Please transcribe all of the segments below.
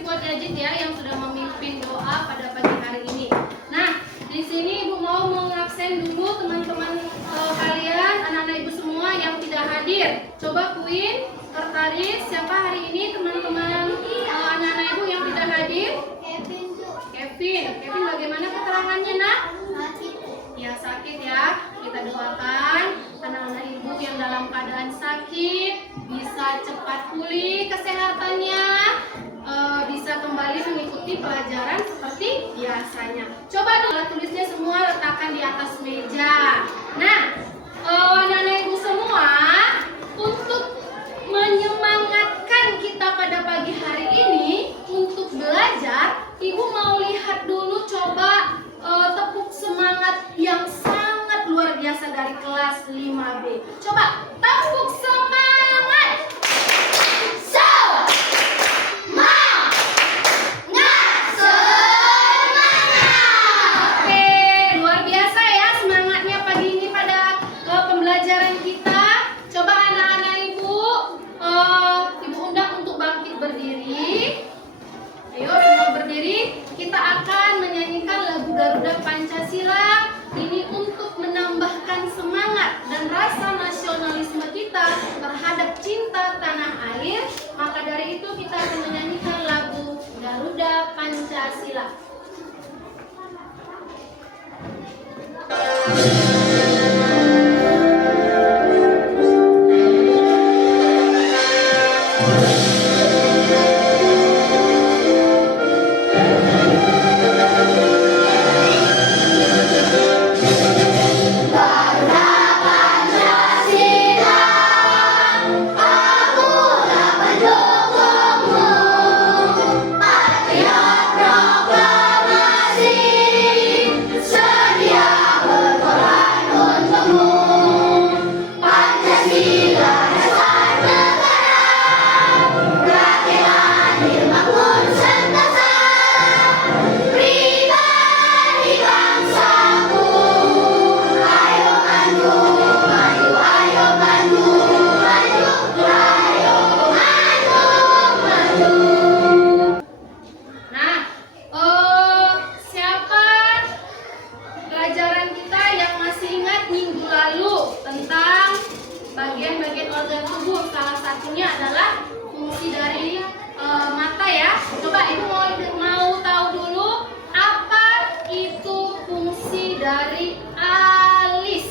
kasih buat Yajid ya yang sudah memimpin doa pada pagi hari ini. Nah, di sini Ibu mau mengabsen dulu teman-teman kalian, anak-anak Ibu semua yang tidak hadir. Coba Queen, Tertaris, siapa hari ini teman-teman anak-anak Ibu yang tidak hadir? Kevin. Kevin bagaimana keterangannya nak? Ya sakit ya. Kita doakan anak-anak Ibu yang dalam keadaan sakit bisa cepat pulih kesehatannya, bisa kembali mengikuti pelajaran seperti biasanya. Coba dulu tulisnya semua letakkan di atas meja. Nah, anak-anak Ibu semua, untuk menyemangatkan kita pada pagi hari ini untuk belajar, Ibu mau lihat dulu coba tepuk semangat yang sangat luar biasa dari kelas 5B. Coba tepuk semangat. Oke, luar biasa ya semangatnya pagi ini pada pembelajaran kita. Coba anak-anak Ibu, Ibu undang untuk bangkit berdiri. Ayo semua berdiri. Kita akan menyanyikan lagu Garuda Pancasila. Ini untuk menambahkan semangat dan rasa nasionalisme kita terhadap cinta tanah air. Maka dari itu kita akan menyanyikan lagu Garuda Pancasila. Bagian-bagian organ tubuh, salah satunya adalah fungsi dari mata ya. Coba Ibu mau tahu dulu apa itu fungsi dari alis?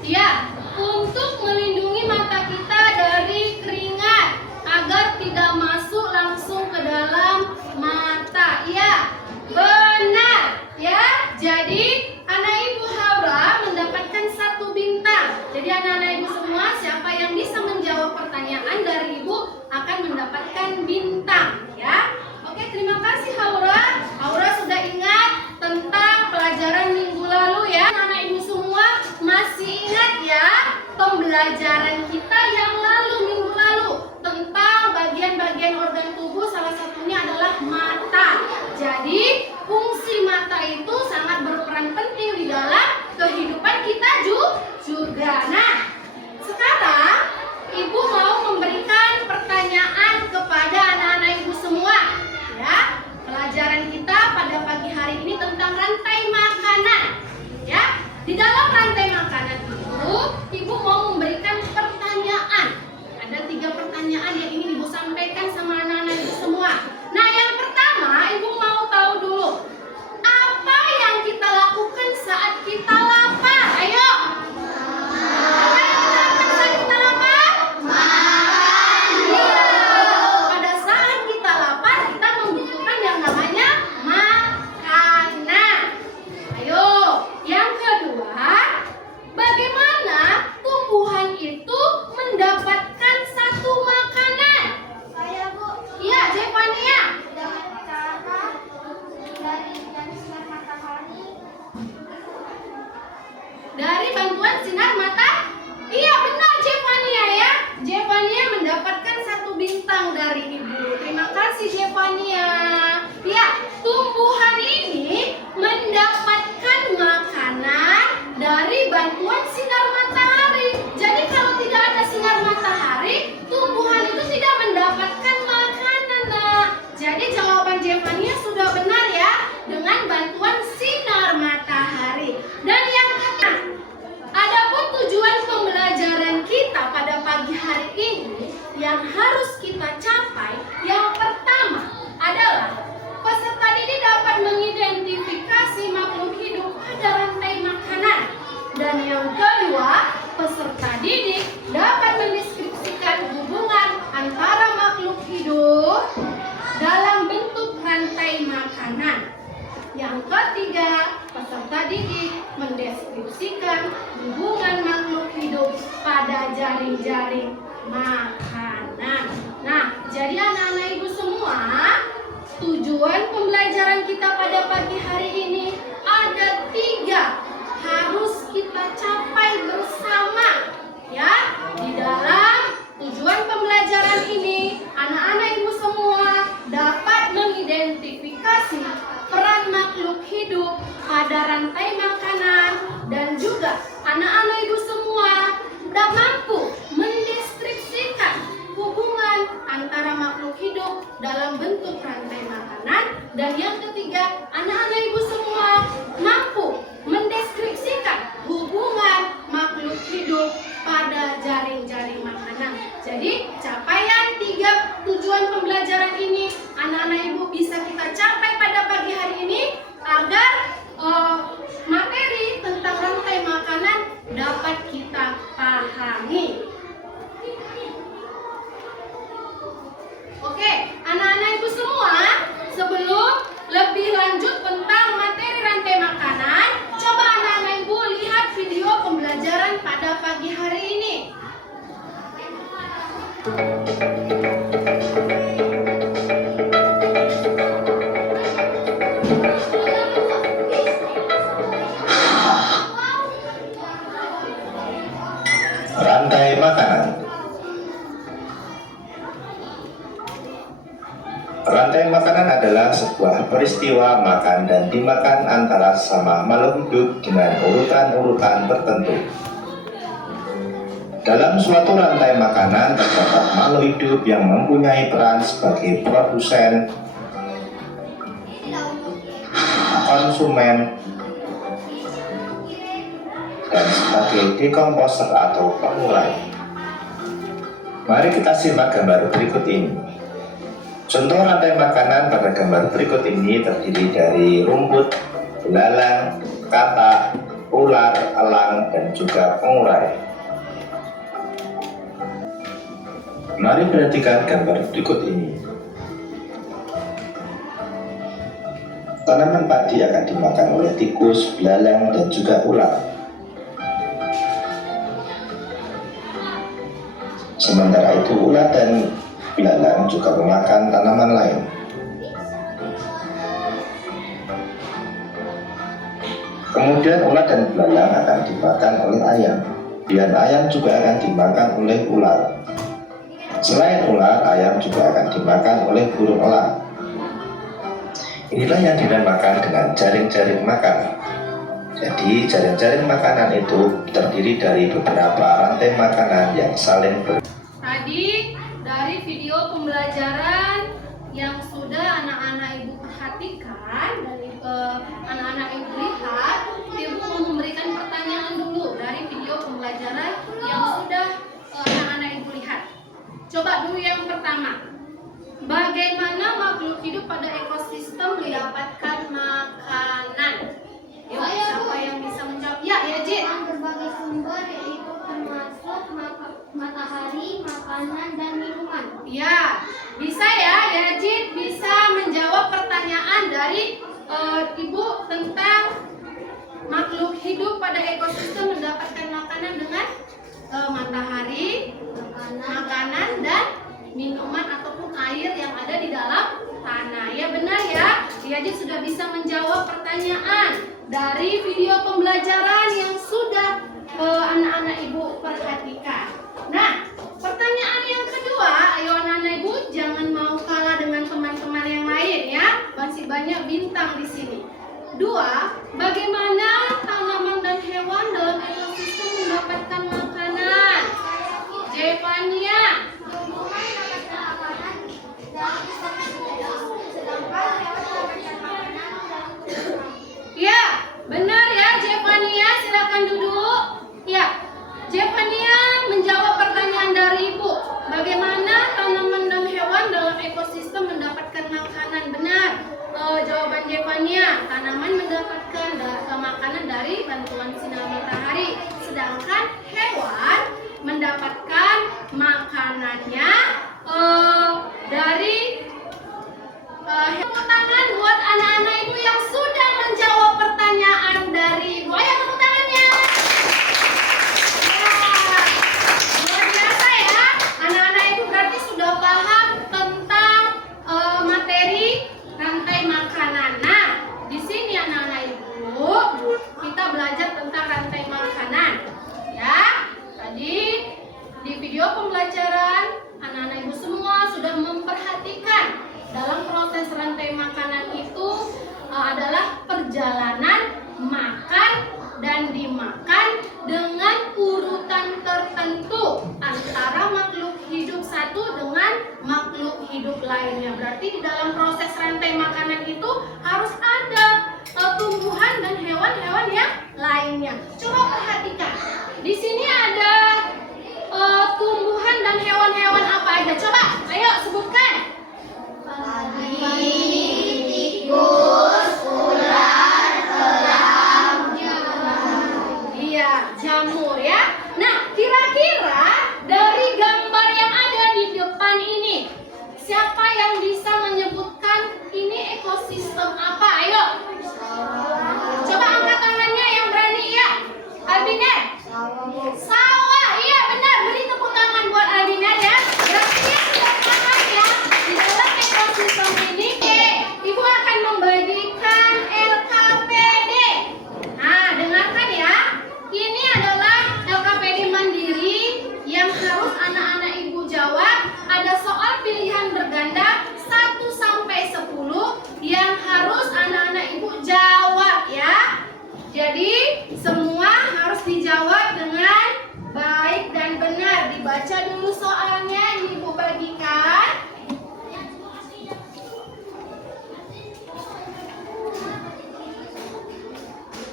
Ya, untuk melindungi mata kita dari keringat agar tidak masuk langsung ke dalam mata. Ya, benar. Ya, jadi anak Ibu Haura mendapatkan 1 bintang. Jadi anak-anak Ibu semua, siapa yang bisa harus kita capai, yang pertama adalah peserta didik dapat mengidentifikasi makhluk hidup pada rantai makanan. Dan yang kedua, peserta didik dapat mendeskripsikan hubungan antara makhluk hidup dalam bentuk rantai makanan. Yang ketiga, peserta didik mendeskripsikan hubungan makhluk hidup pada jaring-jaring makanan. Nah, jadi anak-anak ibu semua, tujuan pembelajaran kita pada pagi hari ini ada 3 harus kita capai bersama, ya. Di dalam tujuan pembelajaran ini, anak-anak ibu semua dapat mengidentifikasi peran makhluk hidup pada rantai makanan, dan juga anak-anak ibu semua sudah mampu mendeskripsikan hubungan antara makhluk hidup dalam bentuk rantai makanan. Dan yang ketiga, anak-anak ibu semua mampu mendeskripsikan hubungan makhluk hidup pada jaring-jaring makanan. Jadi capaian 3 tujuan pembelajaran ini anak-anak ibu bisa kita capai pada pagi hari ini agar materi tentang rantai makanan dapat kita pahami. Oke, anak-anak ibu semua, sebelum lebih lanjut tentang materi rantai makanan, coba anak-anak ibu lihat video pembelajaran pada pagi hari ini. Rantai makanan. Rantai makanan adalah sebuah peristiwa makan dan dimakan antara sesama makhluk hidup dengan urutan-urutan tertentu. Dalam suatu rantai makanan terdapat makhluk hidup yang mempunyai peran sebagai produsen, konsumen, dan sebagai dekomposer atau pengurai. Mari kita simak gambar berikut ini. Contoh rantai makanan pada gambar berikut ini terdiri dari rumput, belalang, katak, ular, elang, dan juga pengurai. Mari perhatikan gambar berikut ini. Tanaman padi akan dimakan oleh tikus, belalang, dan juga ular. Sementara itu ular dan belalang juga memakan tanaman lain. Kemudian ular dan belalang akan dimakan oleh ayam, dan ayam juga akan dimakan oleh ular. Selain ular, ayam juga akan dimakan oleh burung elang. Inilah yang dinamakan dengan jaring-jaring makanan. Jadi jaring-jaring makanan itu terdiri dari beberapa rantai makanan yang saling Tadi dari video pembelajaran yang sudah anak-anak ibu perhatikan dan anak-anak ibu lihat, ibu mau memberikan pertanyaan dulu dari video pembelajaran yang sudah anak-anak ibu lihat. Coba dulu yang pertama, bagaimana makhluk hidup pada ekosistem mendapatkan makanan? Yuk, siapa yang bisa menjawab? Ya, Jit. Berbagai sumber, yaitu termasuk matahari, makanan, dan minuman. Ya, bisa ya, Jit bisa menjawab pertanyaan dari ibu tentang makhluk hidup pada ekosistem mendapatkan makanan dengan matahari, makanan, dan minuman ataupun air yang ada di dalam tanah. Ya benar ya, Jit sudah bisa menjawab pertanyaan dari video pembelajaran yang sudah anak-anak ibu perhatikan. Nah, pertanyaan yang kedua, ayo anak-anak ibu jangan mau kalah dengan teman-teman yang lain ya. Masih banyak bintang di sini. 2, bagaimana tanaman dan hewan dalam ekosistem mendapatkan makanan? Jevania. Tumbuhan mendapatkan makanan dari sedangkan hewan mendapatkan makanan dari Ya, benar ya Jevania, silakan duduk. Ya, Jevania menjawab pertanyaan dari ibu. Bagaimana tanaman tanaman mendapatkan makanan dari bantuan sinar matahari, sedangkan hewan mendapatkan makanannya dari tepuk tangan buat anak-anak ibu yang sudah menjawab pertanyaan dari ibu. Ayo tepuk tangannya. Ya, luar biasa ya. Anak-anak ibu berarti sudah paham tentang materi rantai makanan. Nah, di sini anak-anak ibu kita belajar tentang rantai makanan. Ya, tadi di video pembelajaran anak-anak ibu semua sudah memperhatikan dalam proses rantai makanan itu adalah perjalanan makan dan dimakan dengan urutan tertentu antara makhluk hidup satu dengan makhluk hidup lainnya. Berarti di dalam proses rantai makanan itu harus ada tumbuhan dan hewan-hewan yang lainnya. Coba perhatikan. Di sini ada tumbuhan dan hewan-hewan apa aja? Coba, ayo sebutkan. Tikus, ular, elang, Iya, jamur ya. Nah, kira-kira dari gambar yang ada di depan ini, siapa yang bisa menyebutkan ini ekosistem apa? Ayo. Coba angkat tangannya yang berani ya. Albiner. Sawah. Iya, benar. Beri tepuk tangan buat Albiner ya. Berarti dia sudah paham ya. Di dalam ekosistem ini, Ibu akan membagikan LKPD. Nah, dengarkan ya. Ini adalah LKPD mandiri yang harus anak-anak ibu jawab. Ada soal pilihan berganda 1 sampai 10 yang harus anak-anak ibu jawab ya. Jadi semua harus dijawab dengan baik dan benar. Dibaca dulu soalnya, ini ibu bagikan.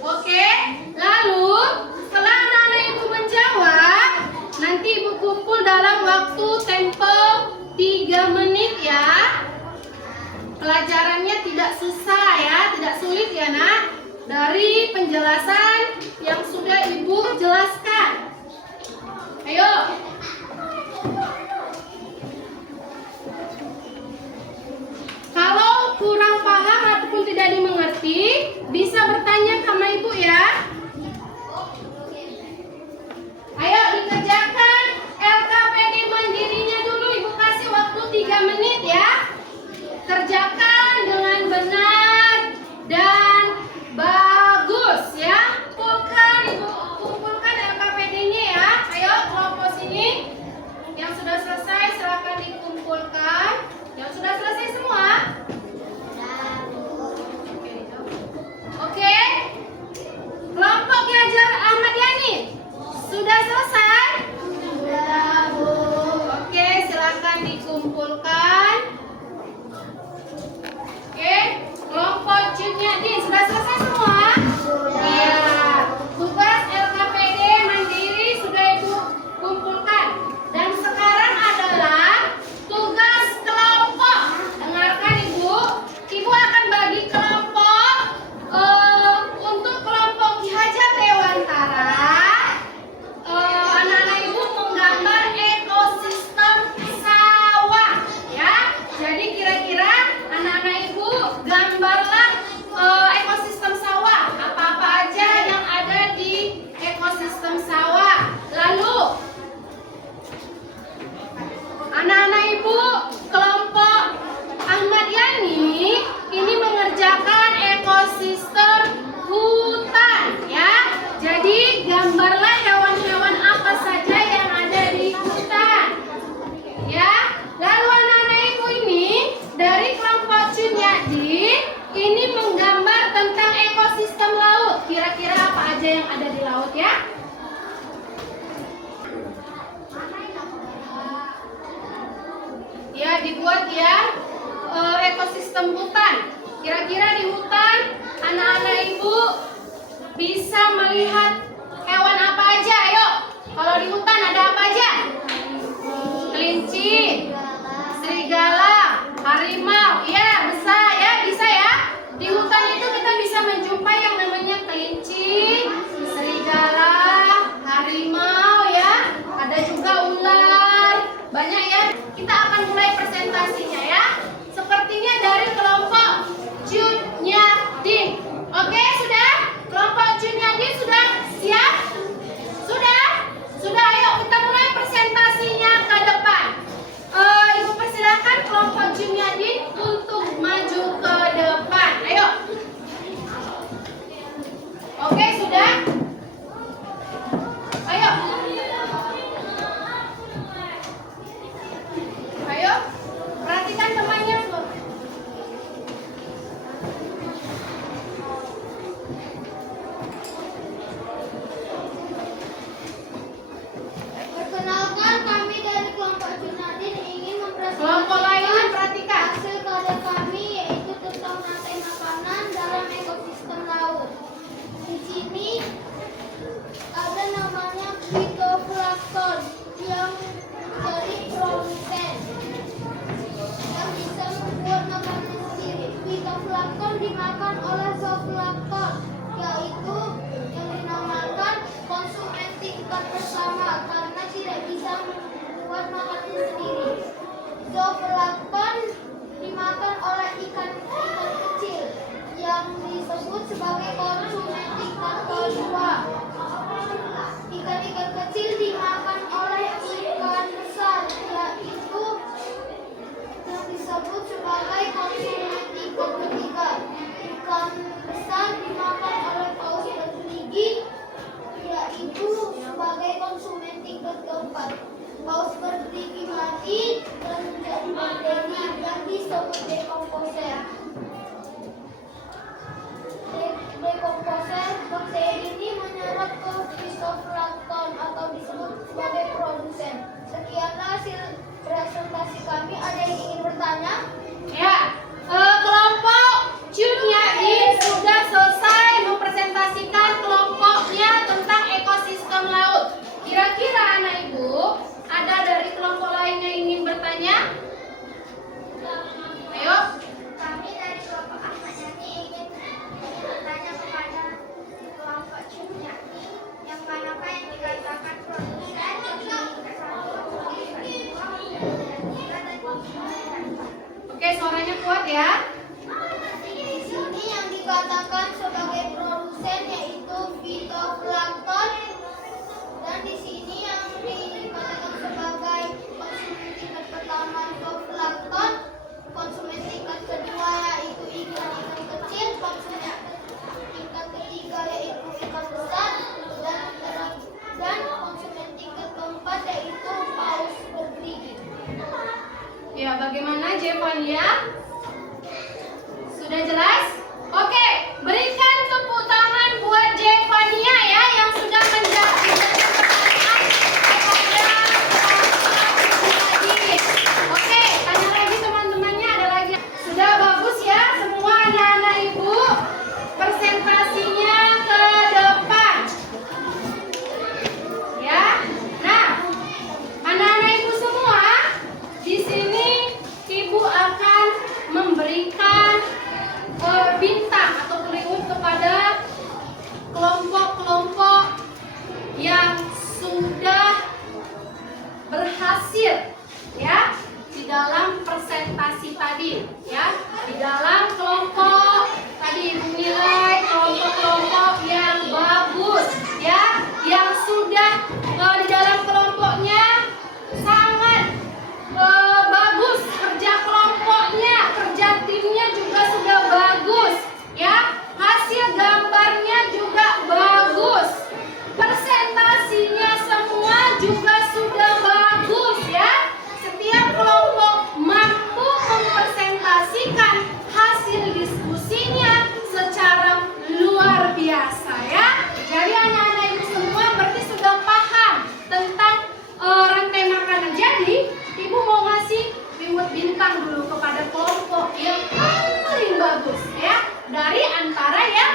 Oke, lalu setelah anak-anak ibu menjawab, nanti ibu kumpul dalam waktu tempo 3 menit ya. Pelajarannya tidak susah ya, tidak sulit ya nak. Dari penjelasan yang sudah ibu jelaskan. Ayo. Kalau kurang paham ataupun tidak dimengerti, bisa bertanya sama ibu ya. Ayo dikerjakan LKPD mandirinya dulu, ibu kasih waktu 3 menit ya. Kerjakan dengan benar dan bagus ya. Kumpulkan LKPD-nya ya. Ayo kelompok sini. Yang sudah selesai silakan dikumpulkan. Yang sudah selesai semua? Oke. Kelompok Yajar Ahmad Yani sudah selesai? Sudah, Bu. Oke, silakan dikumpulkan. Oke, kelompok Cimyadin sudah selesai semua? Iya. Tugas LKPD mandiri sudah ibu kumpulkan. Dan sekarang adalah tugas kelompok. Dengarkan ibu. Ibu akan bagi kelompok untuk kelompok Ki Hajar Dewantara. Anak-anak ibu menggambar ekosistem sawah ya. Jadi kira-kira anak-anak ibu gambarlah ekosistem sawah. Apa-apa aja yang ada di ekosistem sawah. Lalu anak-anak ibu kelompok Ahmad Yani ini mengerjakan ekosistem hutan ya. Jadi gambarlah hewan-hewan apa saja yang ada di hutan ya. Lalu anak-anak ibu ini dari kelompok Cimyadin ini menggambar tentang ekosistem laut. Kira-kira apa aja yang ada di laut ya? Ya, dibuat ya ekosistem hutan. Kira-kira di hutan anak-anak ibu bisa melihat hewan apa aja? Ayo, kalau di hutan ada apa aja? Kelinci, serigala, harimau. Ya, bisa ya. Di hutan itu kita bisa dimakan oleh Zoflakon, yaitu yang dinamakan konsumen tingkat pertama karena tidak bisa membuat makanannya sendiri. Zoflakon dimakan oleh ikan-ikan kecil yang disebut sebagai konsumen tingkat kedua. Ikan-ikan kecil dimakan oleh ikan besar, yaitu yang disebut sebagai konsumen tingkat ketiga. Ikan besar dimakan oleh paus bergigi, yaitu sebagai konsumen tingkat keempat. Paus bergigi mati dan menjadi bakteri dan disebut dekomposer. Dekomposer bakteri ini menyerap ke fitoplankton atau disebut sebagai produsen. Sekianlah hasil presentasi kami. Ada yang ingin bertanya? Ya, kelompok Cunyain sudah selesai mempresentasikan kelompoknya tentang ekosistem laut. Kira-kira anak ibu ada dari kelompok lain yang ingin bertanya? Ayo. Kami dari kelompok Ahmad Yani ingin bertanya kepada kelompok Cunyain yang manakah yang dikatakan produsen, Oke, suaranya kuat ya. di sini yang dikatakan sebagai produsen yaitu fitoplankton, dan di sini yang dikatakan sebagai konsumen tingkat pertama fitoplankton, konsumen tingkat kedua yaitu ikan-ikan kecil, konsumen tingkat ketiga yaitu ikan besar, dan konsumen tingkat keempat yaitu paus bergigi. Ya, bagaimana Jevania? Sudah jelas? Oke, berikan tepuk tangan buat Jevania ya yang sudah menjawab pertanyaan kepada lagi. Oke, tanya lagi teman-temannya, ada lagi. Sudah bagus ya semua anak-anak ibu. Presentasinya ke depan. Ya. Nah, anak-anak ibu semua, di sini ibu akan memberikan bintang atau reward kepada kelompok-kelompok yang sudah berhasil ya di dalam presentasi tadi ya, di dalam kelompok tadi ibu nilai kelompok-kelompok yang bagus ya, yang sudah di dalam kelompoknya sangat bagus, kerja kelompoknya, kerja timnya juga sudah bagus ya, hasil gambarnya juga bagus, presentasinya semua juga sudah bagus ya. Setiap kelompok mampu mempresentasikan hasil diskusinya secara luar biasa ya. Jadi anak-anak ibu semua berarti sudah paham tentang rantai makanan. Jadi ibu mau ngasih reward bintang dulu kepada kelompok yang paling bagus ya, dari antara yang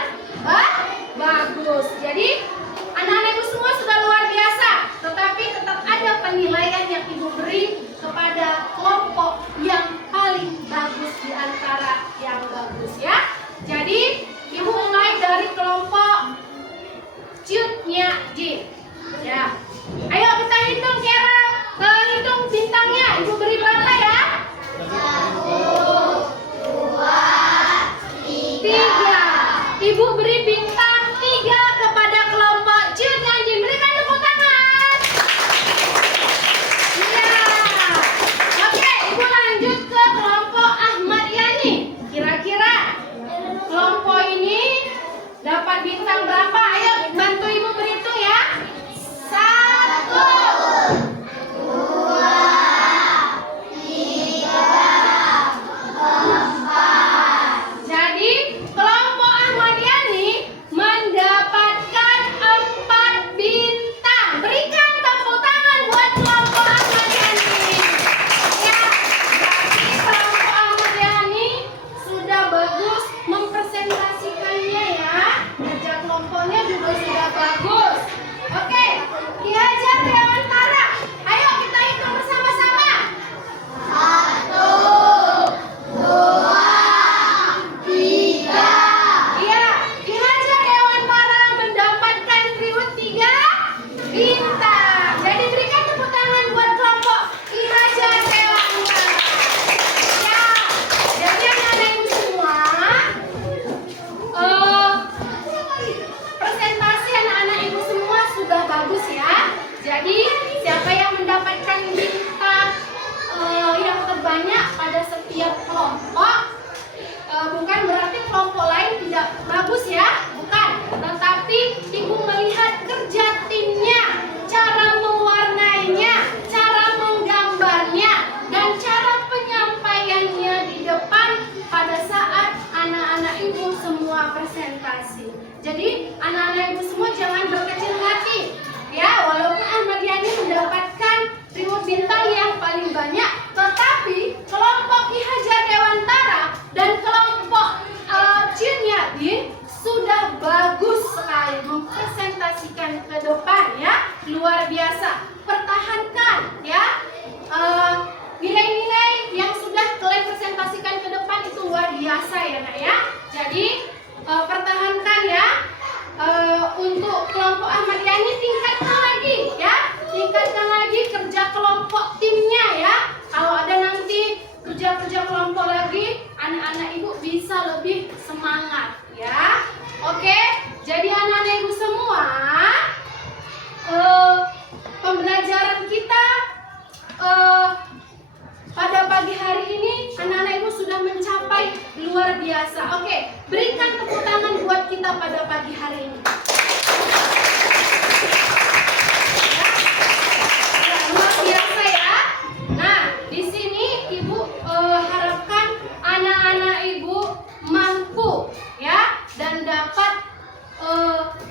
bagus. Jadi anak-anak ibu semua sudah luar biasa, tetapi tetap ada penilaian yang ibu beri kepada kelompok yang paling bagus di antara yang bagus ya. Jadi ibu mulai dari kelompok Cunyain ya. Ayo kita hitung Kira, hitung bintangnya. Ibu beri berapa ya? 3. Ibu beri bintang 3 kepada kelompok Cunyain. Berikan tepuk tangan. Iya. Oke, ibu lanjut ke kelompok Ahmad Yani. Kira-kira kelompok ini dapat bintang berapa? Ayo bantu ibu berhitung ya. 1, 4. Jadi kelompok Ahmad Yani mendapatkan 4 bintang. Berikan tepuk tangan buat kelompok Ahmad Yani. Ya, berarti kelompok Ahmad Yani sudah bagus mempresentasikannya ya. Kerja kelompoknya juga sudah Jadi anak-anak ibu semua jangan berkecil hati, ya. Walaupun Ahmad Yani mendapatkan reward bintang yang paling banyak, tetapi kelompok Ki Hajar Dewantara dan kelompok Chin Yadin sudah bagus sekali mempresentasikan ke depan, ya. Luar biasa. Pertahankan, ya. Nilai-nilai yang sudah kalian presentasikan ke depan itu luar biasa, ya nak, ya. Jadi pertahankan, ya. Untuk kelompok Ahmad Yani tingkatkan lagi, ya. Tingkatkan lagi kerja kelompok timnya, ya. Kalau ada nanti kerja kelompok lagi, anak-anak ibu bisa lebih semangat, ya. Oke, jadi anak-anak ibu semua, pembelajaran kita pada pagi hari ini anak-anak ibu sudah mencapai luar biasa. Oke, berikan tepuk tangan buat kita pada pagi hari ini. Ya, luar biasa, ya. Nah, di sini ibu harapkan anak-anak ibu mampu, ya, dan dapat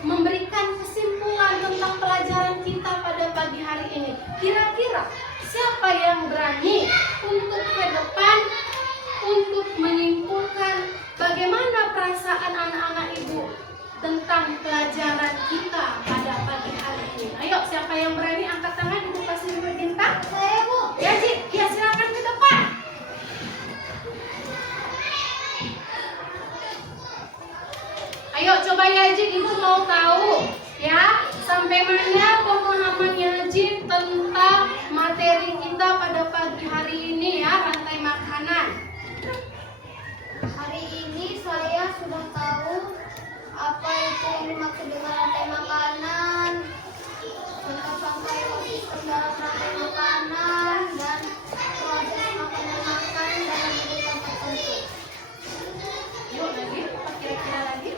memberikan kesimpulan tentang pelajaran kita pada pagi hari ini. Kira-kira siapa yang berani untuk ke depan untuk menyimpulkan bagaimana perasaan anak-anak ibu tentang pelajaran kita pada pagi hari ini? Ayo, siapa yang berani angkat tangan, ibu kasih bintang. Saya, Bu. Ya, Ji, ya, silakan ke depan. Ayo coba ya Ji, ibu mau tahu, ya, sampai mana pemahamannya Ji tentang materi kita pada pagi hari ini, ya, rantai makanan. Hari ini saya sudah tahu apa itu yang dimaksud dengan rantai makanan, contoh-contoh ekosistem dalam rantai makanan, dan proses makanan makan dalam kehidupan tertentu. Yuk lagi, apa kira-kira lagi?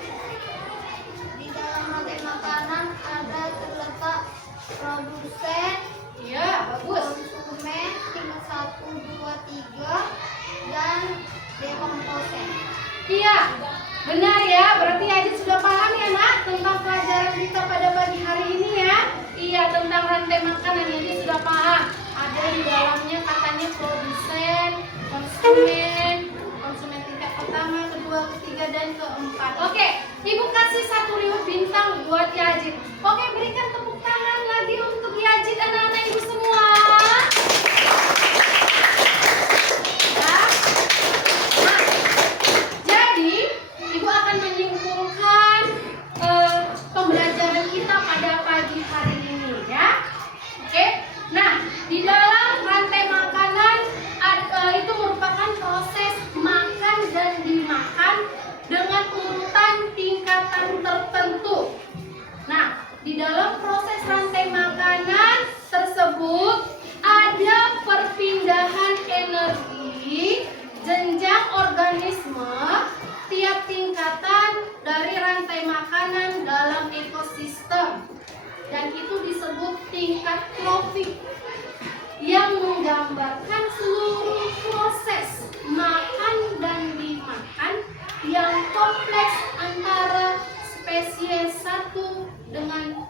Di dalam rantai makanan ada terletak produsen, Iya, bagus. konsumen, tingkat 1, 2, 3, dan dekomposen. Iya, benar, ya. Berarti Ajit sudah paham, ya nak, tentang pelajaran kita pada pagi hari ini, ya. Iya, tentang rantai makanan Ajit sudah paham. Ada di dalamnya katanya produsen, konsumen tingkat pertama, kedua, ketiga, dan keempat. Oke, ibu kasih 1 reward bintang buat Yajid. Oke, berikan tepuk tangan lagi untuk Yajid dan anak-anak ibu semua. Ya. Nah, jadi ibu akan menyimpulkan pembelajaran kita pada pagi hari ini, ya. Oke. Nah, di dalam rantai makanan itu merupakan proses makan dan dimakan dengan urutan tingkatan tertentu. Nah, di dalam proses rantai makanan tersebut ada perpindahan energi, jenjang organisme, tiap tingkatan dari rantai makanan dalam ekosistem. Dan itu disebut tingkat trofik yang menggambarkan seluruh proses makan dan dimakan yang kompleks antara spesies satu dengan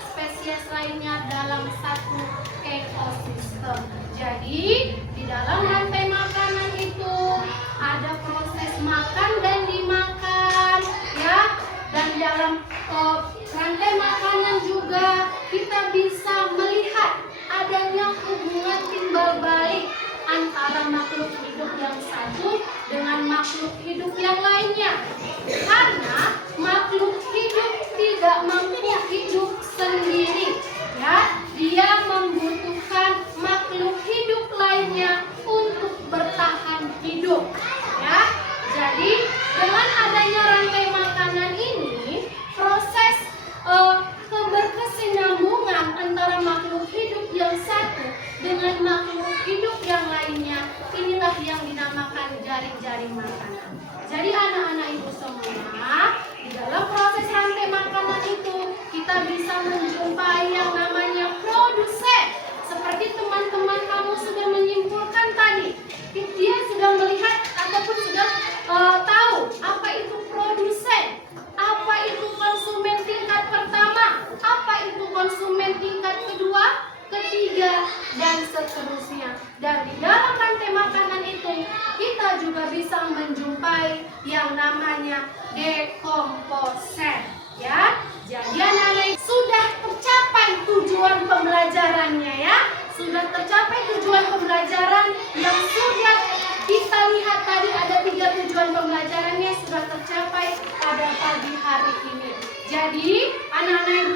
spesies lainnya dalam satu ekosistem. Jadi di dalam rantai makanan itu ada proses makan dan dimakan, ya. Dan dalam rantai makanan juga kita bisa melihat adanya hubungan timbal balik antara makhluk hidup yang satu dengan makhluk hidup yang lainnya. Karena makhluk hidup tidak mampu hidup sendiri, ya. Dia membutuhkan makhluk hidup lainnya untuk bertahan hidup, ya. Jadi dengan adanya rantai makanan ini, proses keberkesinambungan antara makhluk hidup yang satu dengan makhluk hidup yang lainnya, inilah yang dinamakan jaring-jaring makanan. Jadi anak-anak ibu semua, di dalam proses rantai makanan itu kita bisa menjumpai yang namanya produsen. Seperti teman-teman kamu sudah menyimpulkan tadi, dia sudah melihat ataupun sudah tahu apa itu produsen, apa itu yang namanya dekomposer ya. Jadi anak-anak sudah tercapai tujuan pembelajarannya ya. Sudah tercapai tujuan pembelajaran yang sudah kita lihat tadi, ada 3 tujuan pembelajarannya sudah tercapai pada pagi hari ini. Jadi anak-anak